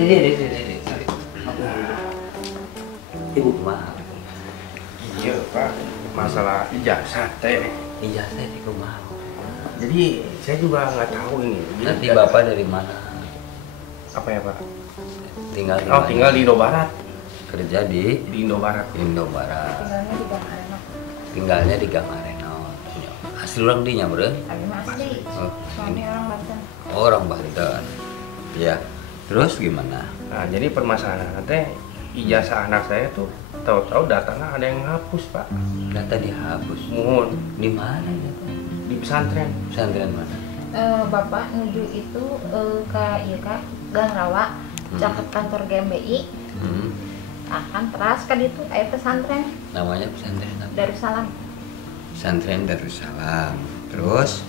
Sorry. Ibu kumaha? Iya Pak, masalah ijazah teh. Ijazah di kumaha. Jadi saya juga nggak tahu ini. Nanti Bapak dari mana? Apa ya Pak? Tinggal di Oh mana? tinggal di Indobarat. Kerja di Indobarat. Indobarat. Tinggalnya di Gang Arena. Tinggalnya di Gang Arena. Asli orang dinya, Bro? Kami masih Oh, suami orang Banten. orang Banten. Ya. Terus gimana? Nah jadi permasalahan teh ijazah anak saya tuh tahu-tahu datanya ada yang hapus Pak. Data dihapus. Mohon Di mana ya? di pesantren. Pesantren mana? Bapak nuju itu ke iya Kak, Gang Rawa, caket kantor GMBI. Akan teras kan itu aya pesantren Namanya pesantren apa? Darussalam. Pesantren Darussalam. Terus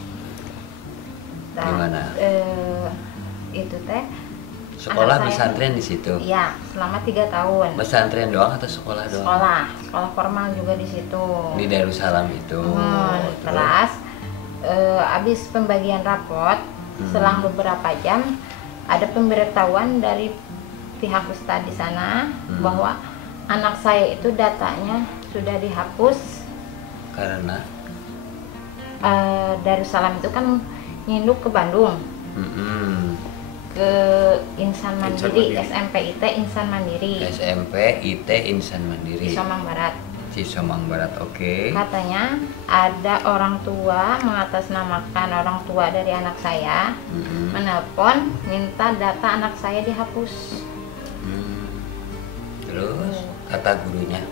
Nah, gimana? Itu teh Sekolah anak saya- pesantren di situ. iya selama 3 tahun. Pesantren doang atau sekolah doang? Sekolah formal juga di situ. Di Darussalam itu. Terus abis pembagian rapot, selang beberapa jam ada pemberitahuan dari pihak Ustadz di sana bahwa anak saya itu datanya sudah dihapus. Karena Darussalam itu kan nginduk ke Bandung, ke Insan Mandiri, SMP IT Insan Mandiri SMP IT Insan Mandiri di Somang Barat. Cisomang Barat. Oke. Katanya ada orang tua mengatasnamakan orang tua dari anak saya menelpon minta data anak saya dihapus. Terus kata gurunya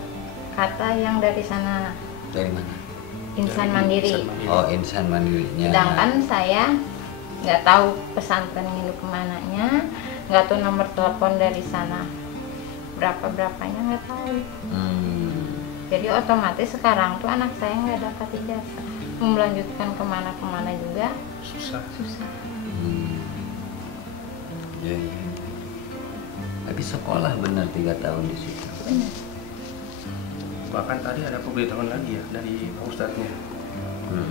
Kata yang dari sana dari mana? Insan Dari Mandiri. Insan Mandiri. Oh, Insan Mandirinya. Sedangkan saya nggak tahu pesantren ini kemananya, nggak tahu nomor telepon dari sana berapanya nggak tahu. Jadi otomatis sekarang tuh anak saya nggak dapat ijazah, mau melanjutkan kemana juga Susah. Ya, ya. Tapi sekolah bener 3 tahun di situ. Benar. Bahkan tadi ada pemberitahuan lagi ya dari Pak Ustadznya.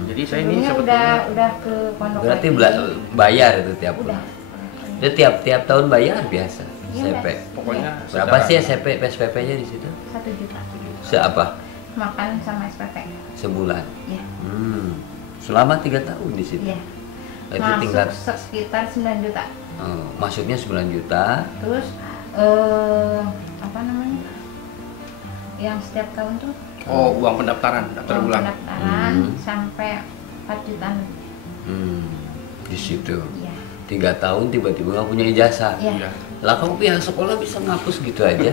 Jadi saya ini Sebelumnya sebetulnya udah ke pondok. Berarti lagi. bayar itu tiap Udah. bulan. Itu tiap tahun bayar biasa. Iya, SMP. pokoknya Berapa secara- sih SMP PSPP-nya di situ? 1 juta. Seapa? Makan sama SPP. Sebulan. Iya. Selama 3 tahun di situ. Iya. Itu Masuk tingkat sekitar 9 juta. masuknya 9 juta. Terus apa namanya? Yang setiap tahun tuh Oh, uang pendaftaran, daftar uang ulang. pendaftaran sampai 4 jutaan. Di situ. Iya. 3 tahun tiba-tiba nggak punya ijazah. Iya. Iya. Lah kamu pihak sekolah bisa ngapus gitu aja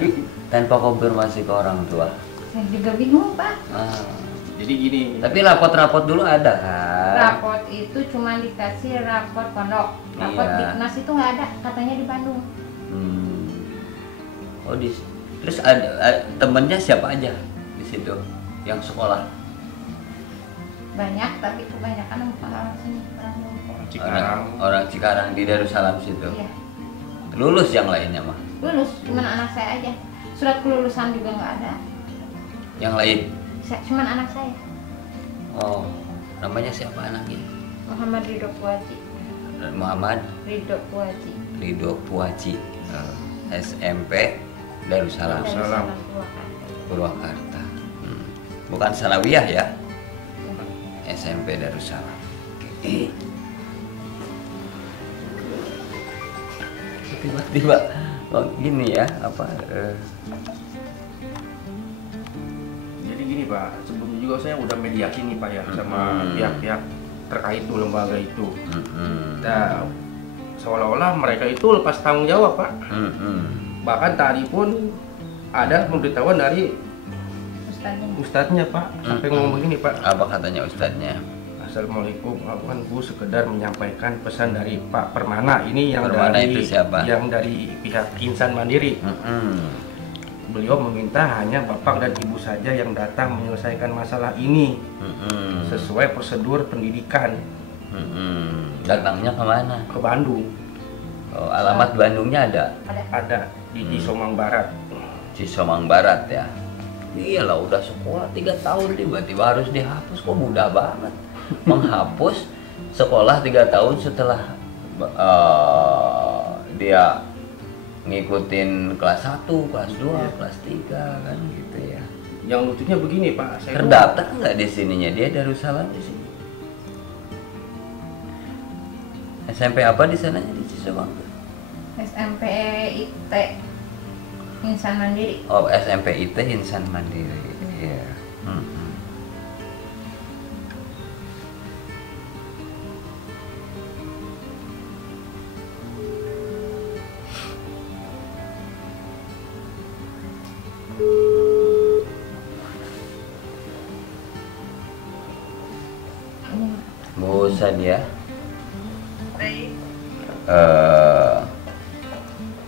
tanpa konfirmasi ke orang tua. Saya juga bingung, Pak. Jadi gini. Tapi rapot-rapot dulu ada kan? Rapot itu cuma dikasih rapot pondok. Rapot Iya. Diknas itu nggak ada, katanya di Bandung. Oh terus ada temennya siapa aja di situ yang sekolah? Banyak, tapi kebanyakan bukan orang sini, orang Lombok. Orang Cikarang di Darussalam situ. Iya. Lulus yang lainnya mah? Lulus, cuma anak saya aja. Surat kelulusan juga nggak ada. Yang lain? Cuma anak saya. Oh, namanya siapa anaknya? Muhammad Ridho Puaji. Muhammad Ridho Puaji. Ridho Puaji, SMP Darussalam, Darussalam. Purwakarta. Bukan Salawiyah ya? SMP Darussalam. Oke. Tiba-tiba gini ya, apa? Jadi gini Pak, sebelumnya juga saya udah mediasi nih Pak ya sama pihak-pihak terkait tuh lembaga itu. Nah, seolah-olah mereka itu lepas tanggung jawab Pak. Bahkan tadi pun ada pemberitahuan dari ustadznya Pak, sampai ngomong begini Pak. Apa katanya ustadznya? Assalamualaikum, kan Bu sekedar menyampaikan pesan dari Pak Permana ini yang Permana dari itu siapa? yang dari pihak Insan Mandiri. Beliau meminta hanya Bapak dan Ibu saja yang datang menyelesaikan masalah ini sesuai prosedur pendidikan. Datangnya kemana? Ke Bandung. Oh, alamat Bandungnya ada? Ada di Cisomang Barat. Cisomang Barat ya. Iyalah udah sekolah 3 tahun tiba-tiba harus dihapus, kok mudah banget menghapus sekolah 3 tahun setelah dia ngikutin kelas 1, kelas 2, kelas 3 kan gitu ya. Yang lucunya begini Pak, saya Terdaftar nggak di sininya dia Darussalam di sini? SMP apa di sananya di Cisomangga? SMP IT Insan Mandiri. Oh, SMP IT Insan Mandiri. Iya. Bu Sadia.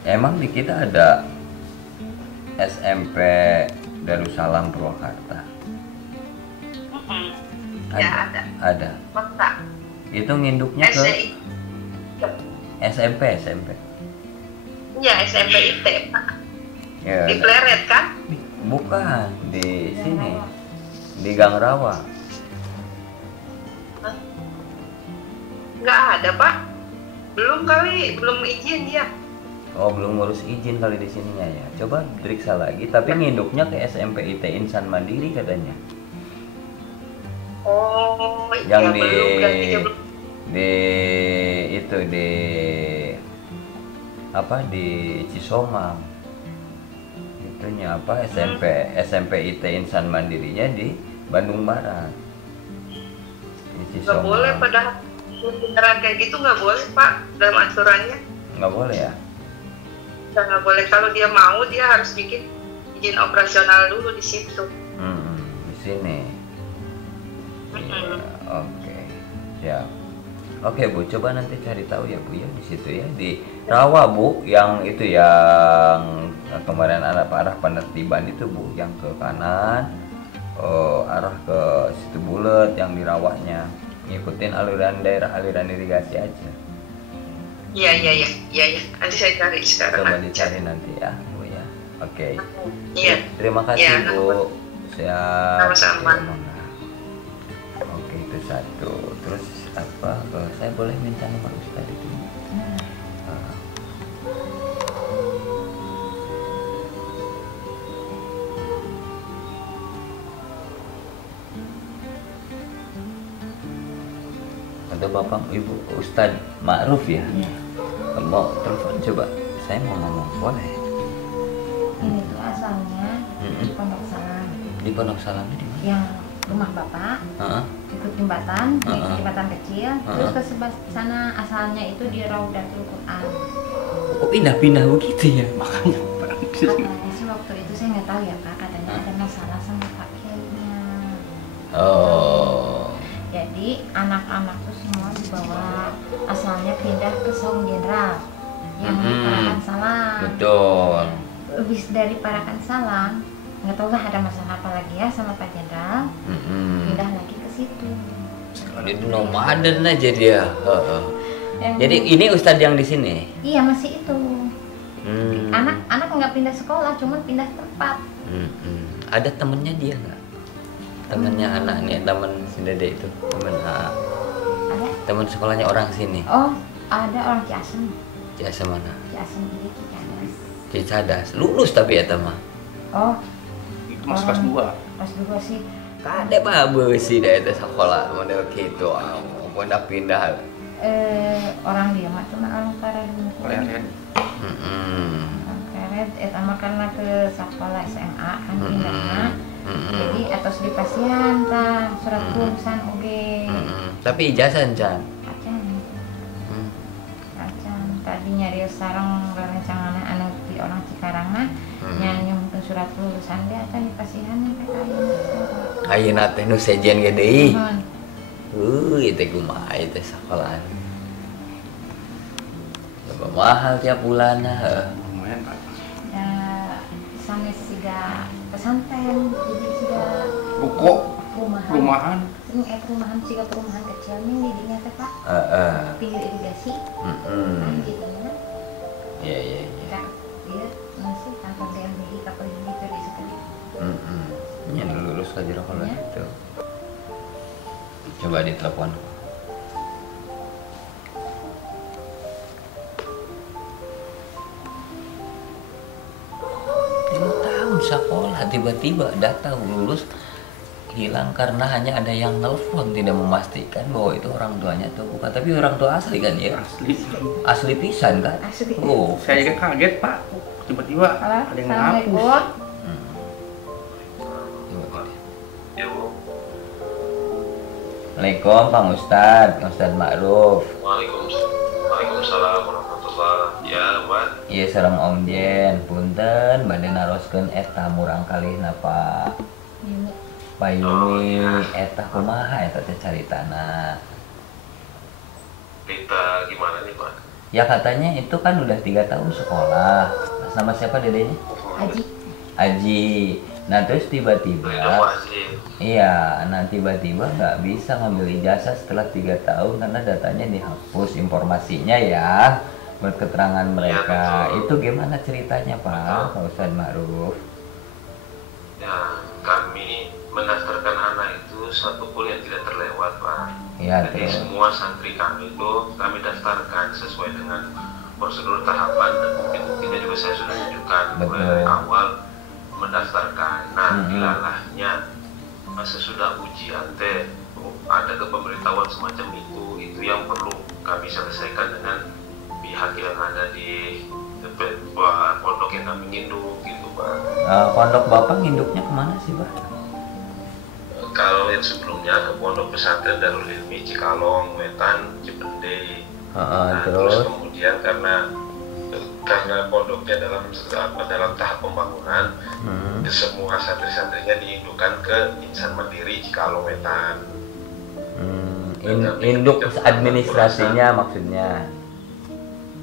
Emang di kita ada SMP Darussalam Purwakarta? Ya ada. Ada. Kota. Itu nginduknya ke SMP. Ya SMP IT Pak. Ya, Di Pleret kan? bukan di sini, di Gang Rawa. Nggak ada Pak. Belum kali, belum izin ya. Oh, belum ngurus izin kali di sininya ya. Coba periksa lagi, tapi nginduknya ke SMP IT Insan Mandiri katanya. Oh, Yang iya, di belum, gantinya belum. di itu di apa di Cisomang. Itunya apa SMP IT Insan Mandirinya di Bandung Barat. Di Nggak Cisomang. boleh padahal beneran kayak gitu nggak boleh Pak dalam aturannya. Nggak boleh ya? Nggak boleh, kalau dia mau dia harus bikin izin operasional dulu di situ. Di sini. Ya, oke. Ya. Oke Bu, coba nanti cari tahu ya Bu ya di situ ya di Rawa Bu, yang itu yang kemarin arah penertiban itu Bu, yang ke kanan arah ke situ bulat yang di Rawanya, ngikutin aliran irigasi aja. Iya. Nanti saya cari sekarang. Coba dicari nanti ya Bu ya. Oke. Iya. Terima kasih Iya, Bu. Siap. Sama-sama. Ya, mangga. Oke, itu satu. Terus apa? Saya boleh minta nomor Ustaz itu? Ada Bapak Ibu Ustadz Ma'ruf ya? Iya. Mau telepon coba? Saya mau ngomong, boleh? Ini tuh asalnya di Pondok Salam. Di Pondok Salamnya di mana? Yang rumah bapak ikut jembatan, jembatan kecil, terus ke sebelah sana asalnya itu di Raudatul Quran. Kok pindah-pindah begitu ya? makanya Katanya sih waktu itu saya nggak tahu ya Kak, katanya ada masalah sama Pak Kiainya. Oh. Jadi anak-anak tuh semua dibawa, asalnya pindah ke Saung Jenderal yang di Parakan Salang. Betul. Habis dari Parakan Salang, nggak tahu lah ada masalah apa lagi ya sama Pak Jenderal, pindah lagi ke situ. Jadi nomaden aja dia. Jadi ini Ustadz yang di sini. Iya masih itu. Anak nggak pindah sekolah, cuman pindah tempat. Ada temennya dia nggak? Temennya anaknya, temen si Dede itu, Ada? temen sekolahnya orang sini. Oh, ada orang Ciasem. Ciasa mana? Ciasem jadi Cicadas. Cicadas. Lulus tapi ya Tama. Oh, itu mas kelas 2. pas dua sih. Kade bagus sih dari itu sekolah model gitu. Pindah. Orang dia mah cuma orang Karet. Pleret. Orang Karet, sama karena ke sekolah SMA kan pindahnya. Jadi atas di pasien ta surat kelulusan UG. Tapi ijazah Chan. Acan tadinya dia sarang rencangannya anu di orang Cikarang mah nyanyi untuk surat kelulusan dia acan di pasihan yang kayak Ayeuna teh nu sejen ge deui. Itu kumaha itu sekolahan. Coba mahal tiap bulanna. Lumayan Pak. ya sanes siga pesantren jadi siga Ruko. perumahan perumahan siga perumahan kecil nih di dinya teh Pak pinggir irigasi jadinya Iya. dia masih kantor DMDI kapal ini tuh di situ. Yang lulus aja kalau itu. Coba ditelepon. tiba-tiba data lulus hilang karena hanya ada yang nelpon tidak memastikan bahwa itu orang tuanya atau bukan. Tapi orang tua asli kan ya? Asli pisan kan? Asli. Oh. Saya juga kaget Pak, tiba-tiba ada yang ngapus. Ya Bu. Assalamualaikum Pak Ustadz Ma'ruf. Waalaikumsalam warahmatullahi. Ya Pak. Iya sareng Om Jen, punten bade naroskeun eta murang kalihna Pak. Pak Yumi, eta kumaha eta teh caritana? Kita gimana nih Pak? Ya katanya itu kan udah 3 tahun sekolah. Sama siapa dedenya? Aji. Aji. Nah terus tiba-tiba, iya, nah tiba-tiba nggak bisa ngambil ijazah setelah 3 tahun karena datanya dihapus informasinya ya, buat keterangan mereka. Ya, itu gimana ceritanya Pak Ustadz Ma'ruf? Ya kami mendaftarkan anak itu satu pun yang tidak terlewat Pak. Ya, jadi terus. semua santri kami itu kami daftarkan sesuai dengan prosedur tahapan dan bukti-buktinya juga saya sudah tunjukkan mulai dari awal mendaftarkan. Nah, dilalahnya sesudah ujian teh ada kepemberitahuan semacam itu yang perlu kami selesaikan dengan pihak yang ada di pondok yang kami nginduk gitu Pak. Pondok Bapak nginduknya kemana sih Pak? Kalau yang sebelumnya ke pondok pesantren Darul Ilmi Cikalong, Wetan, Cipende. Terus kemudian karena pondoknya dalam tahap pembangunan, semua santri-santrinya diindukkan ke Insan Mandiri Cikalong Wetan. Induk administrasinya maksudnya?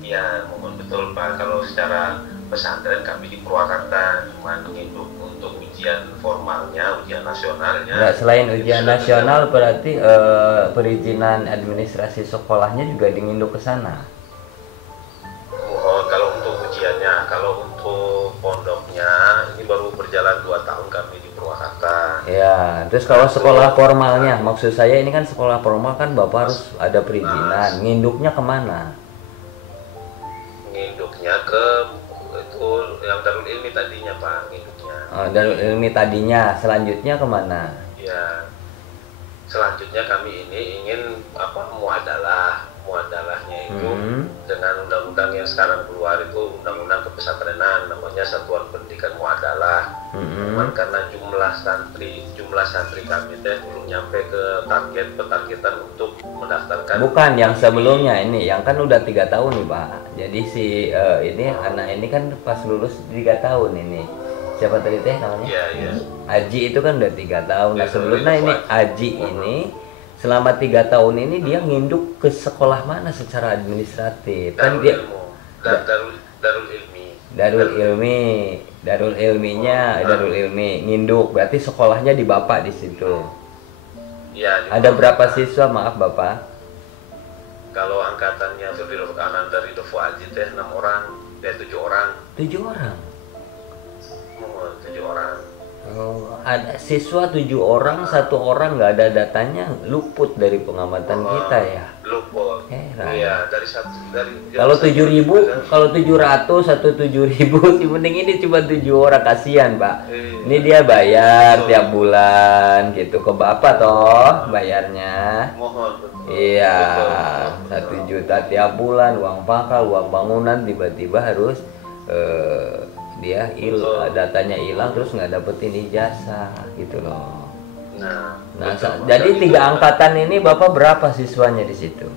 Iya, mohon betul Pak. Kalau secara pesantren kami di Purwakarta cuma menginduk untuk ujian formalnya, ujian nasionalnya. Nggak, selain ujian nasional berarti perizinan administrasi sekolahnya juga diinduk ke sana? Kalau untuk ujiannya, kalau untuk pondoknya ini baru berjalan 2 tahun kami di Purwakarta. Ya, terus kalau sekolah formalnya, maksud saya ini kan sekolah formal kan Bapak harus ada perizinan. Nginduknya kemana? Nginduknya ke itu yang Darul Ilmi tadinya Pak, nginduknya. Darul Ilmi tadinya, selanjutnya kemana? Ya, selanjutnya kami ini ingin muadalahnya itu dengan undang-undang yang sekarang keluar itu undang-undang kepesantrenan namanya Satuan Pendidikan Muadalah. Cuman karena jumlah santri kami teh belum nyampe ke petargetan untuk mendaftarkan. Bukan yang sebelumnya ini, yang kan udah 3 tahun nih Pak. Jadi si ini anak ini kan pas lulus 3 tahun ini. Siapa tadi teh namanya? Iya. Aji itu kan udah 3 tahun. Nah sebelumnya ini Aji ini selama 3 tahun ini dia nginduk ke sekolah mana secara administratif? Kan dia Darul Ilmi. Darul Ilmi nginduk, berarti sekolahnya di Bapak di situ. Ya, ada berapa siswa maaf Bapak? Kalau angkatannya dari Dofo Aji teh 6 orang, 7 orang. 7 orang. 7 orang. Oh, ada siswa 7 orang, 1 orang nggak ada datanya, luput dari pengamatan kita ya. Luput. Iya, kalau 7.000, kalau 700 atau 7.000, yang penting ini cuma 7 orang, kasihan Pak. Ini dia bayar tiap bulan gitu ke Bapak toh bayarnya. Iya, 1 juta tiap bulan, uang pangkal, uang bangunan, tiba-tiba harus dia datanya hilang terus nggak dapetin ijazah gitu loh. Nah jadi 3 angkatan ini Bapak berapa siswanya di situ?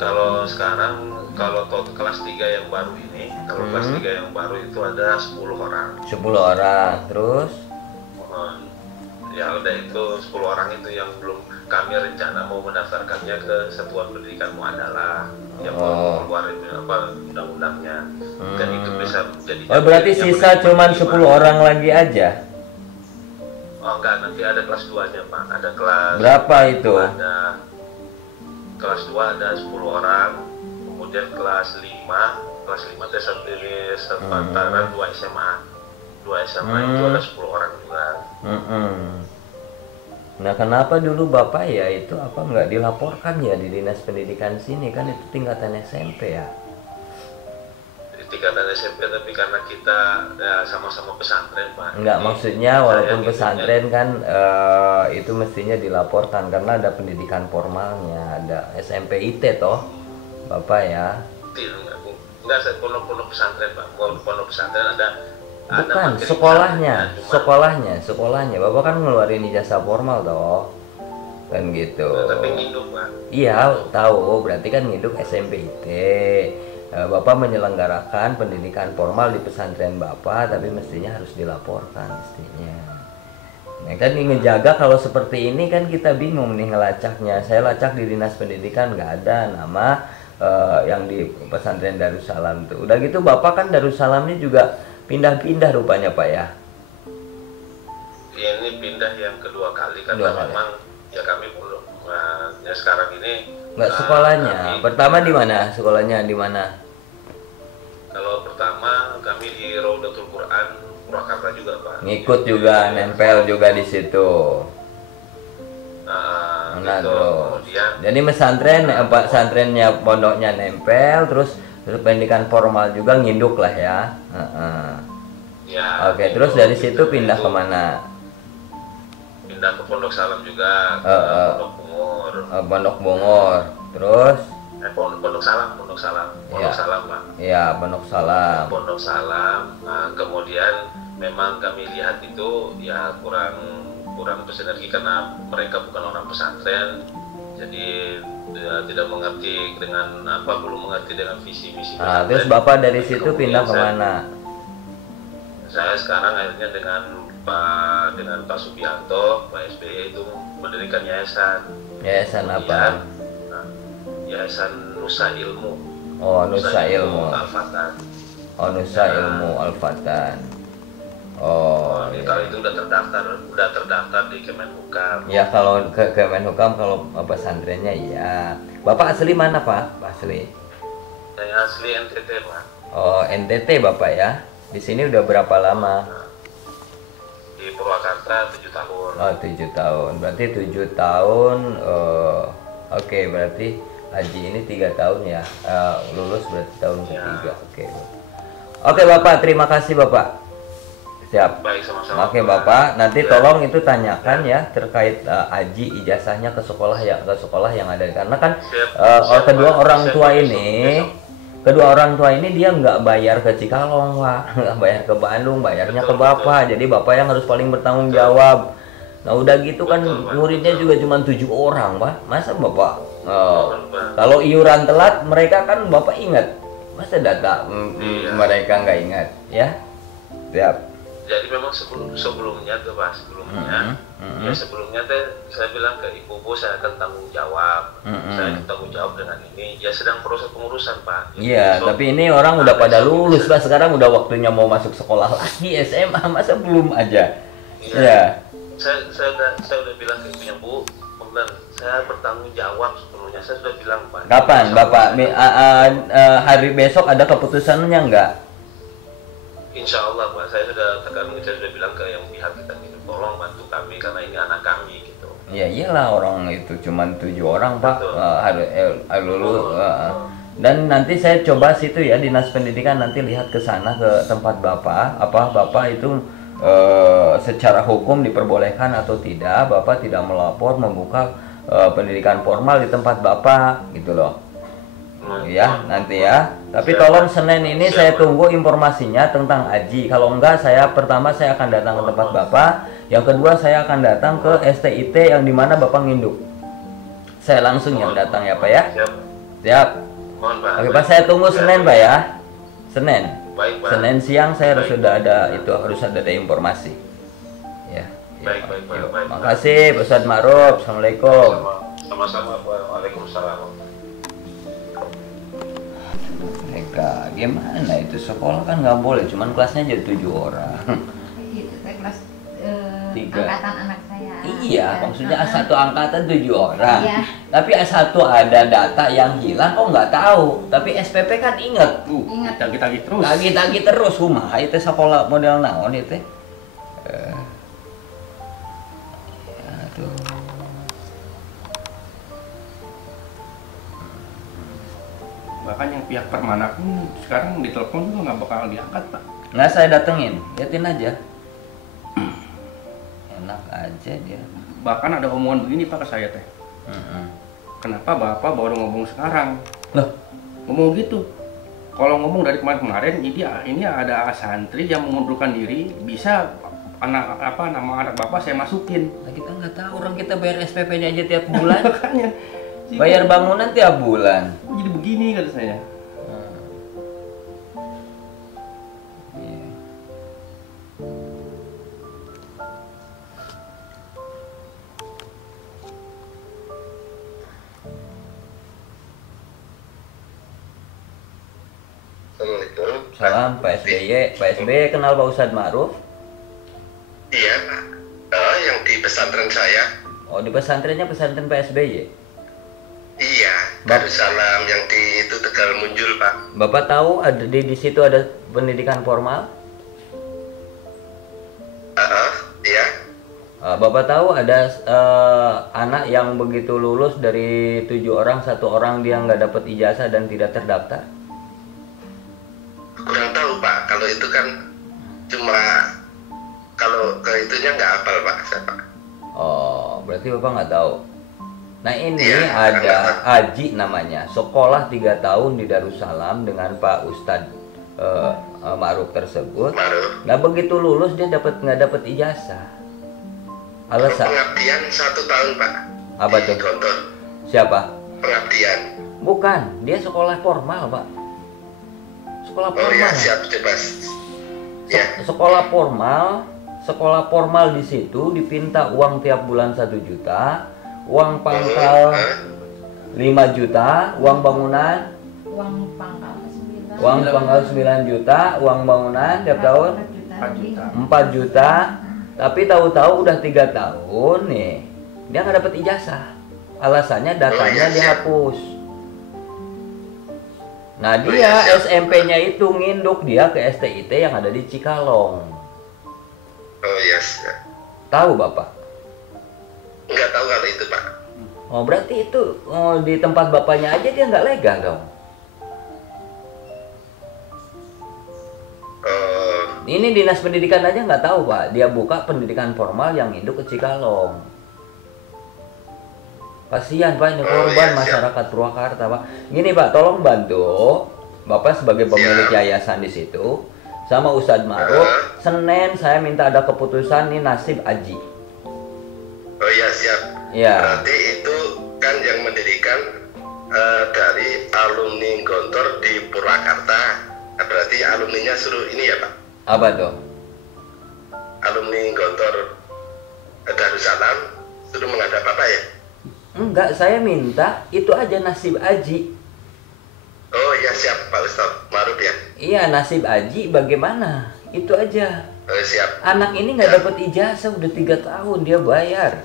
Kalau sekarang kelas 3 yang baru ini, kelas 3 yang baru itu ada 10 orang. 10 orang, terus? Ya udah itu 10 orang itu yang belum kami rencana mau mendaftarkannya ke Satuan Pendidikan Muadalah yang mau keluar itu undang-undangnya. Dan itu bisa jadi. Oh berarti sisa cuman 10 orang lagi aja? Oh enggak, nanti ada kelas 2-nya Pak. Ada kelas. Berapa itu? Ada kelas 2 ada 10 orang. Kemudian kelas 5 itu satu antara 2 SMA. 2 SMA itu ada 10 orang juga. Nah kenapa dulu Bapak ya itu nggak dilaporkan ya di Dinas Pendidikan sini, kan itu tingkatan SMP ya? tingkatan SMP, tapi karena kita ya, sama-sama pesantren Pak. Enggak, Jadi, maksudnya walaupun saya pesantren kan itu mestinya dilaporkan karena ada pendidikan formalnya, ada SMP IT toh Bapak ya. Enggak, saya pondok pesantren Pak. Pondok pesantren ada Bukan, materi sekolahnya, cuma- sekolahnya. Bapak kan ngeluarin ijazah formal toh. Kan gitu. tapi nginduk Pak. Iya, tahu. Berarti kan ngiduk SMP IT. Bapak menyelenggarakan pendidikan formal di pesantren Bapak, tapi mestinya harus dilaporkan mestinya. Nah, kan ngejaga kalau seperti ini kan kita bingung nih ngelacaknya. Saya lacak di Dinas Pendidikan nggak ada nama yang di pesantren Darussalam tuh. Udah gitu Bapak kan Darussalamnya juga pindah-pindah rupanya Pak ya. Ya, ini pindah yang kedua kali kan, Kedua kali. memang ya kami belum ya sekarang ini Nggak sekolahnya. kami- Pertama di mana? Sekolahnya di mana? Kalau pertama kami di Raudatul Quran Purwakarta juga Pak. Ngikut juga, nempel juga di situ. Nah, Nah, gitu. terus. Kemudian Jadi pesantren, pesantrennya pondoknya nempel, terus pendidikan formal juga nginduk lah ya. Heeh. ya Oke, gitu. terus dari situ Gitu. pindah Itu kemana? pindah ke Pondok Salam juga, ke Pondok Bungur. Pondok Bongor. Terus, Pondok Salam, Pondok Ya. Salam Pak. ya Pondok Salam. Pondok Salam. Nah, kemudian memang kami lihat itu ya kurang bersinergi karena mereka bukan orang pesantren, jadi ya, tidak mengerti dengan belum mengerti dengan visi misi. Nah, terus Bapak dari situ Kemudian pindah kemana? Saya sekarang akhirnya dengan Pak Subianto, Pak SBY itu mendirikan yayasan. Yayasan Kemudian, apa? nah, Yayasan Nusa Ilmu. Oh, Nusa Ilmu. Al-Fatan. Oh, Nusa Ilmu Al-Fatan. Oh, Ini iya. kalau itu udah terdaftar di Kemenhukam. Ya kalau ke Kemenhukam, kalau pesantrennya iya. Bapak asli mana Pak? Pak asli? Saya asli NTT Pak. Oh, NTT Bapak ya. Di sini udah berapa lama? Di Purwakarta 7 tahun. Oh, 7 tahun. Berarti 7 tahun. Oke, berarti haji ini 3 tahun ya. Lulus berarti tahun ketiga. Oke. Oke Bapak, terima kasih Bapak. Siap. Baik, sama-sama. Oke Bapak, nanti tolong itu tanyakan ya terkait haji ijazahnya ke sekolah yang ada, karena kan Siap, kedua Pak. orang Siap, tua Pak. ini, Besok. kedua orang tua ini dia nggak bayar ke Cikalong Pak, nggak bayar ke Bandung, bayarnya ke Betul, Bapak. Jadi Bapak yang harus paling bertanggung jawab. Nah udah gitu kan Betul, Pak. muridnya juga cuma 7 orang Pak, masa Bapak Betul, Pak. kalau iuran telat mereka kan Bapak ingat, masa data Iya. mereka nggak ingat ya? Siap. Jadi memang sebelumnya tuh Pak, sebelumnya ya sebelumnya teh saya bilang ke ibu saya akan tanggung jawab, saya akan tanggung jawab dengan ini. Ya sedang proses pengurusan Pak. Jadi Iya, besok tapi ini orang udah ada pada yang lulus bisa- Pak, sekarang udah waktunya mau masuk sekolah lagi SMA, masa belum aja? Iya. Iya. Saya udah bilang ke ibunya, Bu, benar, saya bertanggung jawab sepenuhnya. Saya sudah bilang Pak. Kapan Insya Bapak? Allah- Hari besok ada keputusannya nggak? Insya Allah Pak, saya sudah bilang ke yang pihak kita gitu, tolong bantu kami karena ini anak kami gitu. Ya iyalah, orang itu cuman 7 orang Pak, Betul. harus lulus. Dan nanti saya coba situ ya, Dinas Pendidikan nanti lihat ke sana ke tempat Bapak, Bapak itu secara hukum diperbolehkan atau tidak, Bapak tidak melapor membuka pendidikan formal di tempat Bapak gitu loh. Ya nanti ya, tapi Siap. tolong Senin ini Siap, saya Pak. tunggu informasinya tentang haji. Kalau enggak, pertama saya akan datang ke tempat Bapak, yang kedua saya akan datang ke STIT yang dimana Bapak nginduk. Saya langsung yang datang ya Pak ya. Siap. Siap. Mohon Pak. Oke Pak, saya tunggu Siap. Senin Pak ya. Senin. Baik Pak. Senin siang saya harus Baik. sudah harus ada informasi. Ya. Baik, baik, baik, Yuk, baik. makasih Pak Ustadz Ma'ruf. Assalamualaikum. Sama-sama Pak. Waalaikumsalam. Mereka gimana itu, sekolah kan nggak boleh, cuman kelasnya jadi 7 orang. Itu saya kelas Tiga. angkatan anak saya. Iya, maksudnya satu angkatan 7 orang. Iya. Tapi S1 ada data yang hilang, kok nggak tahu. Tapi SPP kan inget. Ingat. Kita terus. Lagi terus rumah itu sekolah model naon itu. Aduh. Bahkan yang pihak Permana pun sekarang ditelepon juga nggak bakal diangkat, Pak. Nggak, saya datengin, liatin aja. Enak aja dia. Bahkan ada omongan begini Pak ke saya teh. Kenapa Bapak baru ngomong sekarang? Loh, ngomong gitu. Kalau ngomong dari kemarin-kemarin, ini ada santri yang mengundurkan diri, bisa nama anak Bapak saya masukin. nah kita nggak tahu, orang kita bayar SPP-nya aja tiap bulan. Makanya Bayar bangunan tiap bulan. jadi begini kata saya. Iya. Assalamualaikum. Salam Pak SBY. Pak SBY kenal Pak Ustadz Ma'ruf? Iya Pak. Yang di pesantren saya. Oh, di pesantrennya pesantren Pak SBY? Iya, Darussalam yang di itu Tegal Munjul Pak. Bapak tahu ada di situ ada pendidikan formal? Iya. Bapak tahu ada anak yang begitu lulus dari 7 orang, 1 orang dia nggak dapat ijazah dan tidak terdaftar? Kurang tahu Pak. Kalau itu kan cuma kalau ke itunya nggak hafal Pak. Saya Pak. Oh, berarti Bapak nggak tahu. Nah ini Iya, ada Aji namanya, sekolah 3 tahun di Darussalam dengan Pak Ustadz Ma'ruf tersebut. Ma'ruf. Nah begitu lulus dia nggak dapat ijazah. Alasan? Pengabdian 1 tahun Pak. Apa Di tuh? Gontor. Siapa? Pengabdian. Bukan, dia sekolah formal Pak. Sekolah Oh ya, formal. siap bebas. Ya. Sekolah formal di situ dipinta uang tiap bulan 1 juta, uang pangkal 5 juta, uang bangunan, Uang pangkal 9. uang pangkal 9 juta, uang bangunan tiap tahun 4 juta. 4 juta. Tapi tahu-tahu udah 3 tahun nih, dia nggak dapat ijazah. Alasannya datanya dihapus. Nah dia SMP-nya itu nginduk dia ke STIT yang ada di Cikalong. Oh yes. Tahu Bapak? Nggak tahu kalau itu Pak. Oh berarti itu di tempat bapaknya aja dia nggak legal dong. Ini dinas pendidikan aja nggak tahu Pak. Dia buka pendidikan formal yang induk ke Cikalong. Kasihan Pak, ini korban masyarakat Purwakarta Pak. Gini Pak, tolong bantu Bapak sebagai pemilik yayasan di situ sama Ustadz Ma'ruf. Senin saya minta ada keputusan nih nasib Aji. Oh iya siap. Ya. Berarti itu kan yang mendirikan dari alumni Gontor di Purwakarta. Nah, berarti alumninya suruh ini ya Pak. Apa tuh? Alumni Gontor Darussalam suruh menghadap Bapak ya? Enggak, saya minta itu aja nasib Aji. Oh iya siap Pak Ustadz Ma'ruf ya. Iya, nasib Aji bagaimana? Itu aja. Oh, siap. Anak ini nggak dapat ijazah udah 3 tahun dia bayar.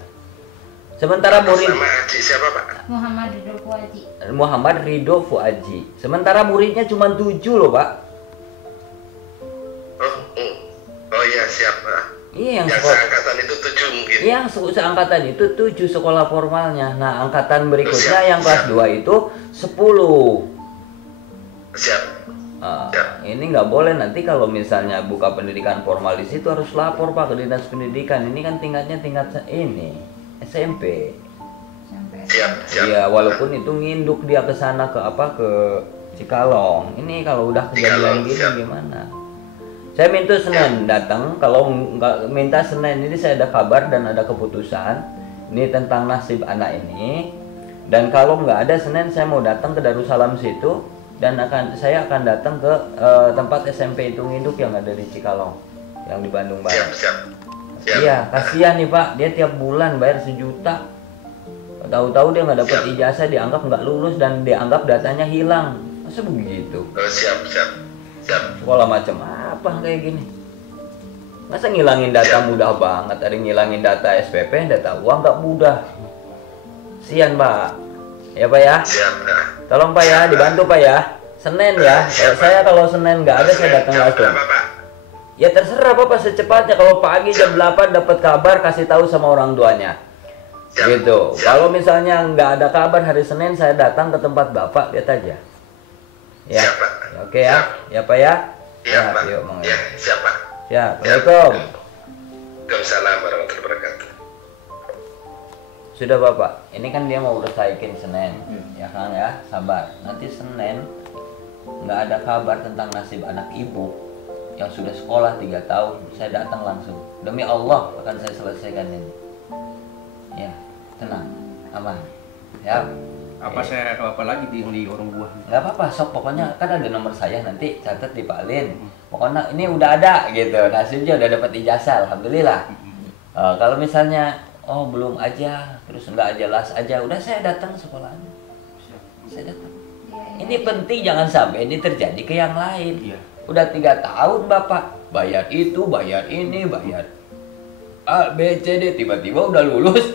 Sementara murid Nama Aji siapa Pak? Muhammad Ridho Fuaji. Muhammad Ridho Fuaji. Sementara muridnya cuma 7 loh Pak. Oh iya siap Pak. Iya, Yang seangkatan itu 7 mungkin. yang seangkatan itu 7 sekolah formalnya. Nah angkatan berikutnya yang kelas 2 itu 10. Siap. Ini nggak boleh nanti kalau misalnya buka pendidikan formal di situ harus lapor Pak ke dinas pendidikan. Ini kan tingkatnya tingkat ini SMP. Siap. Iya, walaupun itu nginduk dia ke sana ke Cikalong. Ini kalau udah kejadian gini gimana? Saya minta Senin datang. Kalau nggak minta Senin ini saya ada kabar dan ada keputusan ini tentang nasib anak ini. Dan kalau nggak ada Senin saya mau datang ke Darussalam situ dan saya akan datang ke tempat SMP itu nginduk yang ada di Cikalong, yang di Bandung Barat. Siap. Iya, kasihan nih Pak, dia tiap bulan bayar 1 juta. Tahu-tahu dia nggak dapat ijazah, dianggap nggak lulus dan dianggap datanya hilang. Masa begitu? Oh, siap. Sekolah macam apa kayak gini? Masa ngilangin data mudah banget? Ada ngilangin data SPP, data uang nggak mudah. Sian Pak. Ya Pak ya. Siap. Tolong Pak ya, dibantu Pak ya. Senin ya. Kalau Senin nggak ada saya datang langsung. Ya terserah Bapak secepatnya. Kalau pagi jam 8 dapat kabar kasih tahu sama orang tuanya. Gitu. Kalau misalnya nggak ada kabar hari Senin saya datang ke tempat Bapak, lihat aja. Ya. Siap, Pak. Ya, oke ya. Ya Pak ya. Iya, Pak. Yuk, Mang. Ya, siap, Pak. Ya, Assalamualaikum. Waalaikumsalam warahmatullahi wabarakatuh. Sudah Bapak, ini kan dia mau urusain Senin, ya Kang ya, sabar. Nanti Senin nggak ada kabar tentang nasib anak ibu yang sudah sekolah 3 tahun. Saya datang langsung. Demi Allah akan saya selesaikan ini. Ya, tenang, aman. Ya. Apa saya apa lagi di warung buah? Nggak apa-apa, sok pokoknya kan ada nomor saya, nanti catat di Pak Lin. Pokoknya ini udah ada gitu, nasibnya udah dapat ijazah, alhamdulillah. Kalau misalnya oh belum aja, terus nggak jelas aja, udah saya datang sekolahnya. Saya datang. Ini penting jangan sampai ini terjadi ke yang lain. Iya. Udah 3 tahun Bapak bayar itu, bayar ini, bayar A, B, C, D, tiba-tiba udah lulus.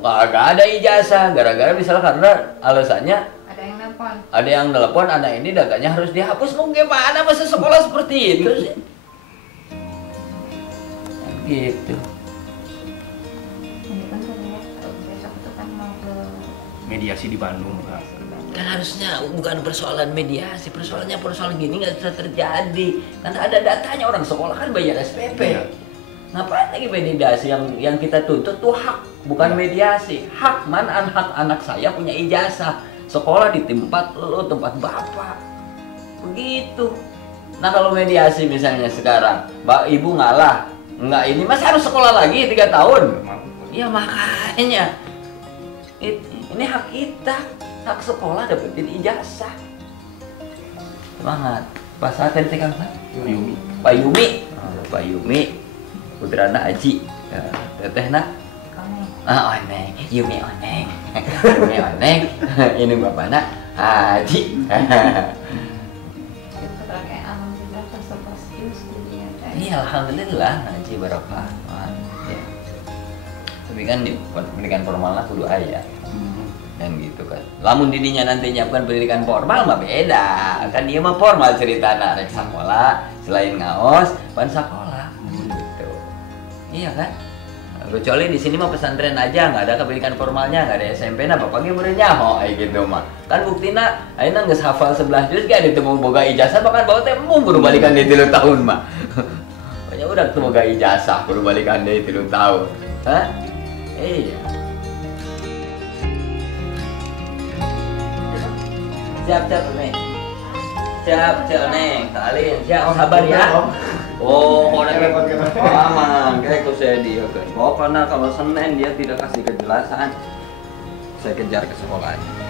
Nggak ada ijazah, gara-gara misalnya karena alasannya Ada yang nelpon. ada yang telepon anak ini datanya harus dihapus. Mau gimana masa sekolah seperti itu sih? Gitu. Ini kan terlihat besok itu kan mau ke Mediasi di Bandung, Pak. Kan harusnya bukan persoalan mediasi, persoalan gini nggak bisa terjadi. Karena ada datanya, orang sekolah kan bayar SPP. Iya. Ngapain lagi mediasi? Yang kita tuntut tuh hak, bukan Iya. mediasi. Hak mana hak anak saya punya ijazah, sekolah di tempat lo, tempat bapak. Begitu. Nah kalau mediasi misalnya sekarang, Mbak Ibu ngalah, enggak ini mas harus sekolah lagi 3 tahun. Ya makanya ini hak kita, hak sekolah dapetin ijazah. Semangat. Pak saat tadi tekan Pak? Yumi. Pak Yumi. Pak Yumi. Putrana Aji. Tetehna. Oneng. Yumi Oneng. Yumi Oneng. Ini bapakna Aji. pakai alhamdulillah positif dia. Iya alhamdulillah Haji barokah. Ya. Tapi kan di pendidikan formalnya kudu aya. Dan gitu kan. Lamun didinya nanti nyiapkan pendidikan formal mah beda. Kan dia mah formal ceritana rek sakola, selain ngaos, pan sakola. Gitu. Iya kan? Kecuali di sini mah pesantren aja, nggak ada pendidikan formalnya, nggak ada SMP, nah bapaknya bener nyaho gitu mah. Kan buktina ayeuna geus hafal 11 juz ge adi teu boga ijazah bahkan bawa teh mung kudu balikan deui 3 tahun mah. Pokoknya udah teu boga ijazah kudu balikan deui 3 tahun. Hah? Iya. Siap Neng. Siap Neng. Kalian siap sabar ya. Oh, aman. Kayak aku saya dia kan. Pokoknya kalau Senin dia tidak kasih kejelasan, saya kejar ke sekolahnya.